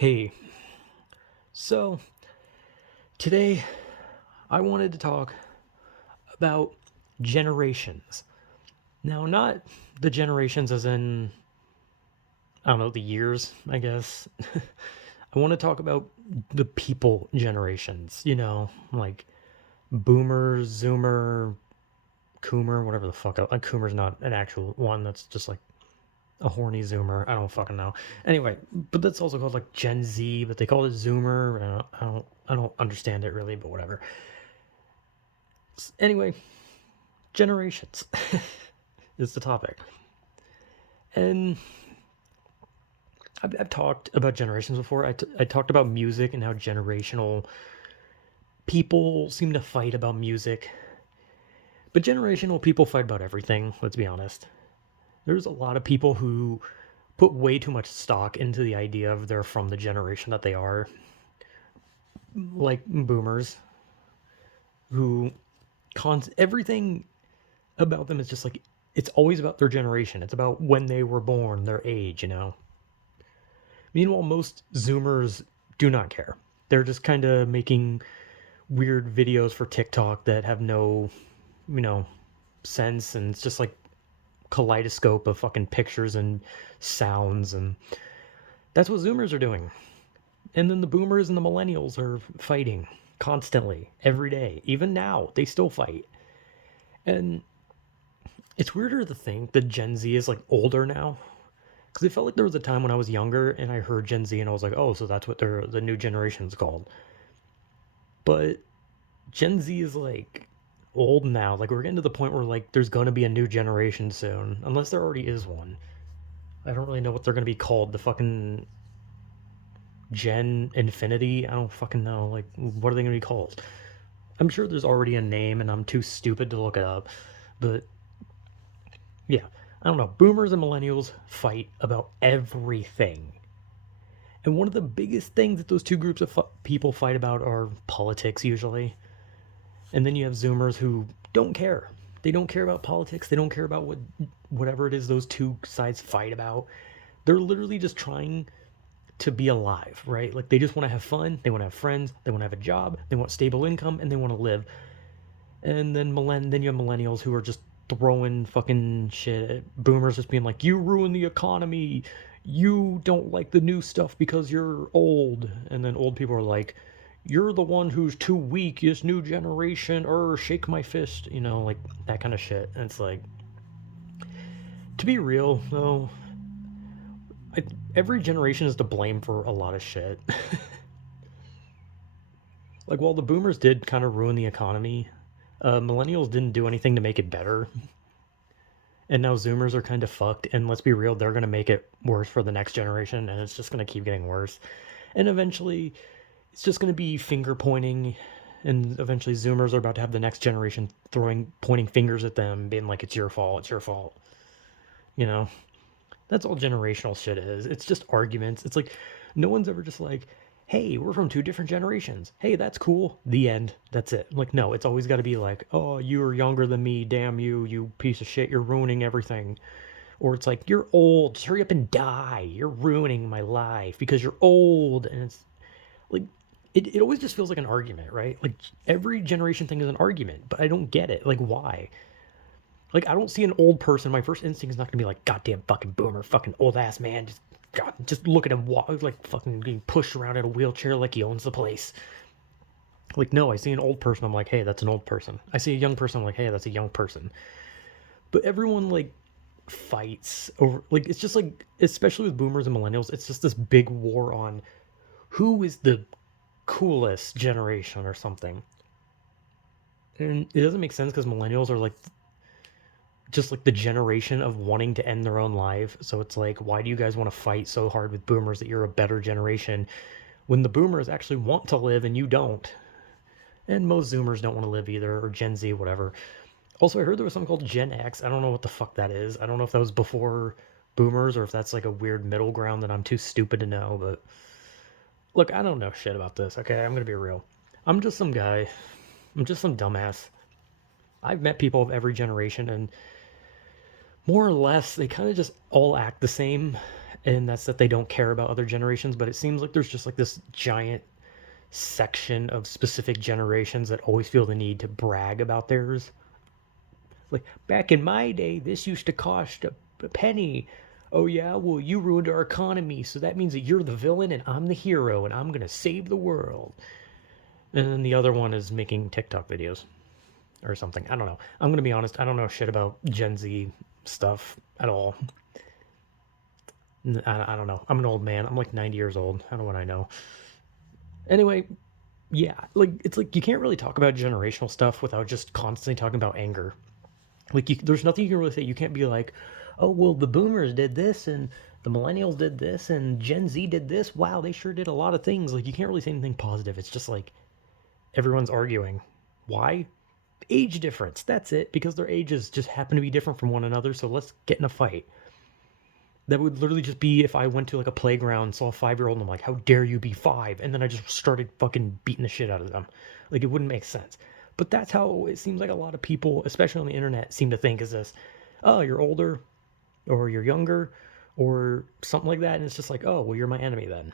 Hey, so today I wanted to talk about generations. Now, not the generations as in, I don't know, the years, I guess. I want to talk about the people generations, like boomer, zoomer, coomer, whatever the fuck. Coomer's not an actual one, that's just like a horny zoomer. I don't fucking know. Anyway, but that's also called like Gen Z, but they call it Zoomer. I don't understand it really, but whatever. Anyway, generations is the topic. And I've talked about generations before. I talked about music and how generational people seem to fight about music. But generational people fight about everything, let's be honest. There's a lot of people who put way too much stock into the idea of they're from the generation that they are, like boomers, who everything about them is just like it's always about their generation. It's about when they were born, their age. Meanwhile, most Zoomers do not care. They're just kind of making weird videos for TikTok that have no, you know, sense, and it's just like kaleidoscope of fucking pictures and sounds, and that's what Zoomers are doing. And then the Boomers and the Millennials are fighting constantly, every day. Even now, they still fight. And it's weirder to think that Gen Z is like older now, because it felt like there was a time when I was younger and I heard Gen Z and I was like, oh, so that's what the new generation's called. But Gen Z is like old now. Like we're getting to the point where like there's gonna be a new generation soon, unless there already is one. I don't really know what they're gonna be called. The fucking Gen Infinity. I don't fucking know. Like what are they gonna be called? I'm sure there's already a name, and I'm too stupid to look it up. But yeah, I don't know. Boomers and millennials fight about everything. And one of the biggest things that those two groups of people fight about are politics, usually. And then you have Zoomers who don't care. They don't care about politics. They don't care about whatever it is those two sides fight about. They're literally just trying to be alive, right? Like they just want to have fun. They want to have friends. They want to have a job. They want stable income, and they want to live. And then you have millennials who are just throwing fucking shit at boomers, just being like, "You ruin the economy. You don't like the new stuff because you're old." And then old people are like, "You're the one who's too weak. This new generation, shake my fist." Like that kind of shit. And it's like, to be real though, every generation is to blame for a lot of shit. Like while the boomers did kind of ruin the economy, millennials didn't do anything to make it better. And now Zoomers are kind of fucked. And let's be real, they're going to make it worse for the next generation, and it's just going to keep getting worse. And eventually, it's just going to be finger pointing. And eventually, Zoomers are about to have the next generation pointing fingers at them, being like, "It's your fault. It's your fault." You know, that's all generational shit is. It's just arguments. It's like no one's ever just like, "Hey, we're from two different generations. Hey, that's cool." The end. That's it. Like, no, it's always got to be like, "Oh, you are younger than me. Damn you, you piece of shit. You're ruining everything." Or it's like, "You're old. Just hurry up and die. You're ruining my life because you're old." And it's like, it always just feels like an argument, right? Like every generation thing is an argument, but I don't get it. Like, why? Like, I don't see an old person. My first instinct is not gonna be like, "Goddamn fucking boomer, fucking old ass man. Just, God, just look at him walk like fucking being pushed around in a wheelchair like he owns the place." Like, no, I see an old person. I'm like, "Hey, that's an old person." I see a young person. I'm like, "Hey, that's a young person." But everyone like fights over like it's just like especially with boomers and millennials, it's just this big war on who is the coolest generation or something. And it doesn't make sense because millennials are like just like the generation of wanting to end their own life. So it's like, why do you guys want to fight so hard with boomers that you're a better generation when the boomers actually want to live and you don't? And most Zoomers don't want to live either, or Gen Z, whatever. Also, I heard there was something called Gen X. I don't know what the fuck that is. I don't know if that was before boomers or if that's like a weird middle ground that I'm too stupid to know. But look, I don't know shit about this, okay? I'm gonna be real. I'm just some guy. I'm just some dumbass. I've met people of every generation, and more or less, they kind of just all act the same. and that's that they don't care about other generations. But it seems like there's just like this giant section of specific generations that always feel the need to brag about theirs. Like, back in my day, this used to cost a penny. Oh, yeah? Well, you ruined our economy, so that means that you're the villain and I'm the hero and I'm going to save the world. And then the other one is making TikTok videos or something. I don't know. I'm going to be honest. I don't know shit about Gen Z stuff at all. I don't know. I'm an old man. I'm like 90 years old. I don't know what I know. Anyway, yeah, like it's like you can't really talk about generational stuff without just constantly talking about anger. Like there's nothing you can really say. You can't be like, oh well, the boomers did this and the millennials did this and Gen Z did this. Wow, they sure did a lot of things. Like you can't really say anything positive. It's just like everyone's arguing. Why? Age difference. That's it. Because their ages just happen to be different from one another. So let's get in a fight. That would literally just be if I went to like a playground, saw a 5-year-old, and I'm like, "How dare you be 5?" And then I just started fucking beating the shit out of them. Like it wouldn't make sense. But that's how it seems like a lot of people, especially on the internet, seem to think is this: "Oh, you're older, or you're younger, or something like that," and it's just like, "Oh, well, you're my enemy then."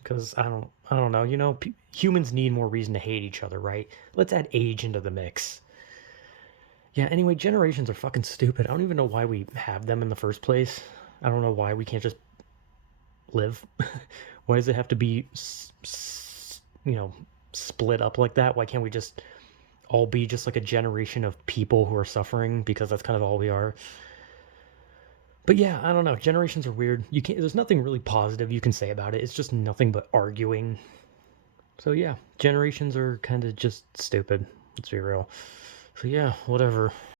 Because I don't know. You know, humans need more reason to hate each other, right? Let's add age into the mix. Yeah, anyway, generations are fucking stupid. I don't even know why we have them in the first place. I don't know why we can't just live. Why does it have to be, you know, split up like that? Why can't we just all be just like a generation of people who are suffering? Because that's kind of all we are. But yeah, I don't know. Generations are weird. You can't. There's nothing really positive you can say about it. It's just nothing but arguing. So yeah, generations are kind of just stupid. Let's be real. So yeah, whatever.